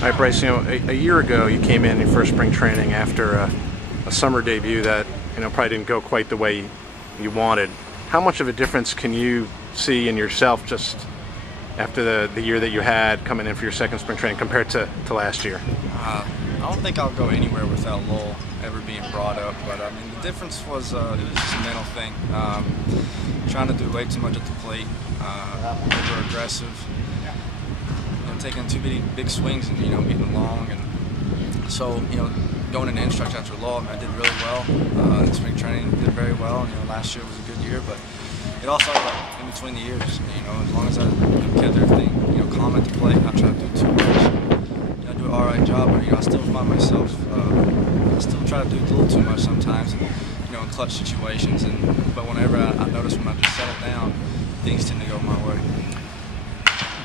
All right, Bryce, a year ago you came in your first spring training after a summer debut that probably didn't go quite the way you wanted. How much of a difference can you see in yourself just after the year that you had coming in for your second spring training compared to last year? I don't think I'll go anywhere without Lowell ever being brought up, but I mean the difference was it was just a mental thing. Trying to do way too much at the plate, over aggressive, taking too many big swings and getting long, and so going into instruction after Lowell, I did really well. In spring training did very well. Last year was a good year, but it all started in between the years. As long as I kept everything calm at the plate, not trying to do too much, I do an all right job. But I still find myself, I still try to do a little too much sometimes, in clutch situations. But whenever I notice when I just settle down, things tend to go my way.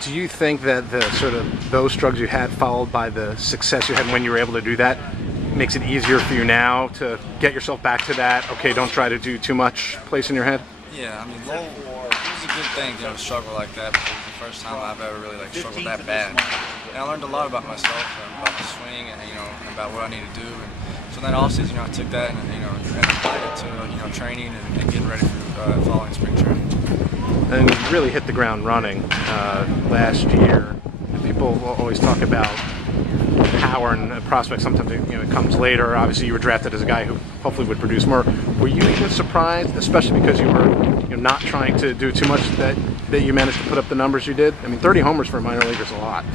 Do you think that the those struggles you had followed by the success you had when you were able to do that makes it easier for you now to get yourself back to that, okay, don't try to do too much place in your head? Yeah, I mean, Lowell, it was a good thing to struggle like that, because it was the first time I've ever really struggled that bad. And I learned a lot about myself, about the swing, and about what I need to do. And so in that offseason, I took that and applied it to training and getting ready for following spring training. And you really hit the ground running last year. People always talk about power and prospects. Sometimes it comes later. Obviously, you were drafted as a guy who hopefully would produce more. Were you even surprised, especially because you were not trying to do too much, that you managed to put up the numbers you did? I mean, 30 homers for a minor leaguer is a lot.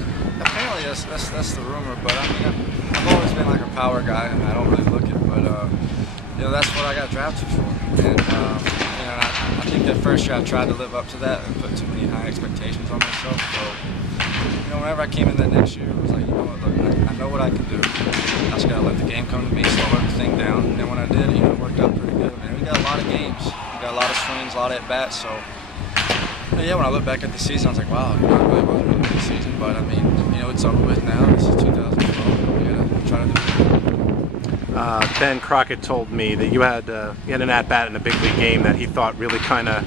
Apparently, that's the rumor. But I mean, I've always been like a power guy, and I don't really look it. But that's what I got drafted for. And I think that first year I tried to live up to that and put too many high expectations on myself. So, whenever I came in that next year, it was like, look, I know what I can do. I just gotta let the game come to me, slow everything down. And then when I did, it worked out pretty good. And we got a lot of games, we got a lot of swings, a lot of at bats. So, yeah, when I look back at the season, I was like, wow, it really was a really good season. But I mean, it's over with now. This is 2012. We gotta try to do it. Ben Crockett told me that you had an at-bat in a big league game that he thought really kind of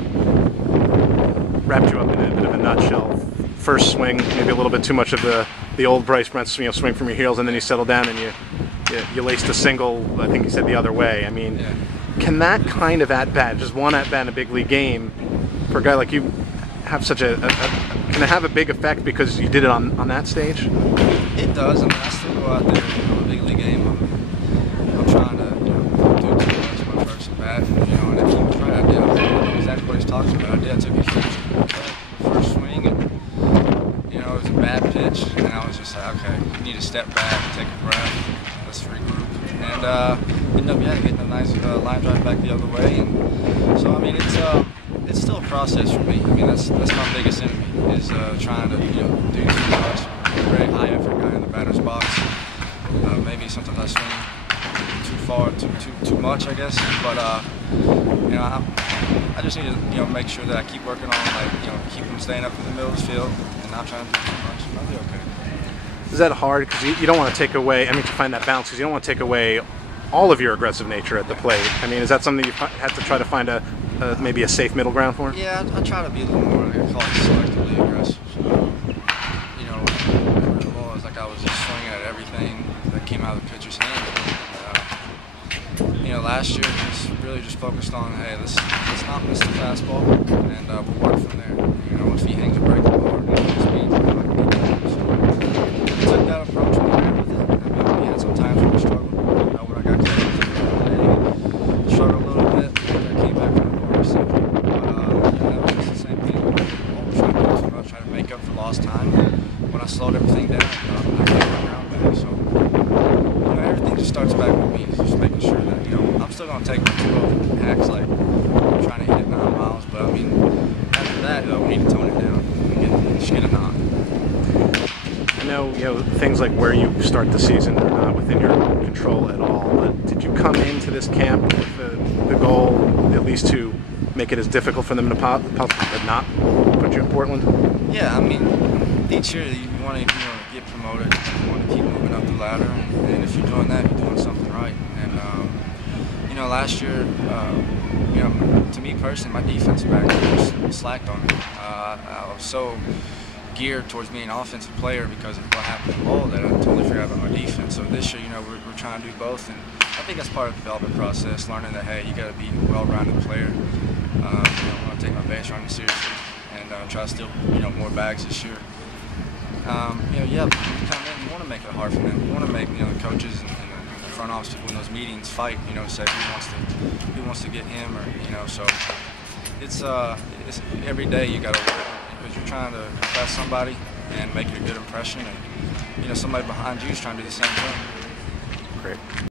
wrapped you up in a bit of a nutshell. First swing, maybe a little bit too much of the old Bryce Brentz swing from your heels, and then you settle down and you laced a single, I think you said the other way. I mean, yeah. Can that kind of at-bat, just one at-bat in a big league game, for a guy like you, have such can it have a big effect because you did it on that stage? It does. I mean, I still go out there, a big league game. I'm trying to do too much in my first at bat, and if he was right, I did exactly what he's talking about. I took a huge first swing, and it was a bad pitch, and I was just like, okay, you need to step back, take a breath, let's regroup, and ended up getting a nice line drive back the other way, and so I mean it's still a process for me. I mean that's my biggest enemy is trying to do too much. I'm a very high effort guy in the batter's box. Maybe sometimes I swing too far, too much, I guess. But I just need to make sure that I keep working on keep them staying up in the middle of the field and not trying to do too much. And I'll be okay. Is that hard? Because you don't want to take away. I mean, to find that balance, because you don't want to take away all of your aggressive nature at the plate. I mean, is that something you have to try to find maybe a safe middle ground for? Yeah, I try to be a little more, I call it selectively aggressive. It was like I was just swinging at everything that came out of the pitcher's hand. Last year was really just focused on, hey, let's not miss the fastball, and we'll work from there. If he hangs a breakable or speed, so I took that approach and ran with it. I mean, we had some times where we struggled. When I got close, struggled a little bit. I came back from the course. That was just the same thing. I tried to do too much, try to make up for lost time. When I slowed everything down, I got my ground back. So everything just starts back with me. Just making sure that I'm still gonna take my 12 hacks, like I'm trying to hit 9 miles. But I mean, after that, we need to tone it down and just get a knock. I know, things like where you start the season are not within your control at all, but did you come into this camp with the goal at least to make it as difficult for them to not put you in Portland? Yeah, I mean, each year you want to get promoted, you want to keep moving up the ladder, and if you're doing that, you're doing something right. And last year, to me personally, my defensive back was slacked on me. I was so geared towards being an offensive player because of what happened in Lowell that I told having on defense. So this year, you know, we're trying to do both, and I think that's part of the development process, learning that, hey, you got to be a well-rounded player. You know, I want to take my base running seriously and try to steal, you know, more bags this year. You know, yeah, you come in, you want to make it hard for them. You want to make, you know, the coaches and the front office people in those meetings fight, you know, say who wants to get him, or, you know, so it's every day you got to work because you're trying to impress somebody and make it a good impression, and, you know, somebody behind you is trying to do the same thing. Great.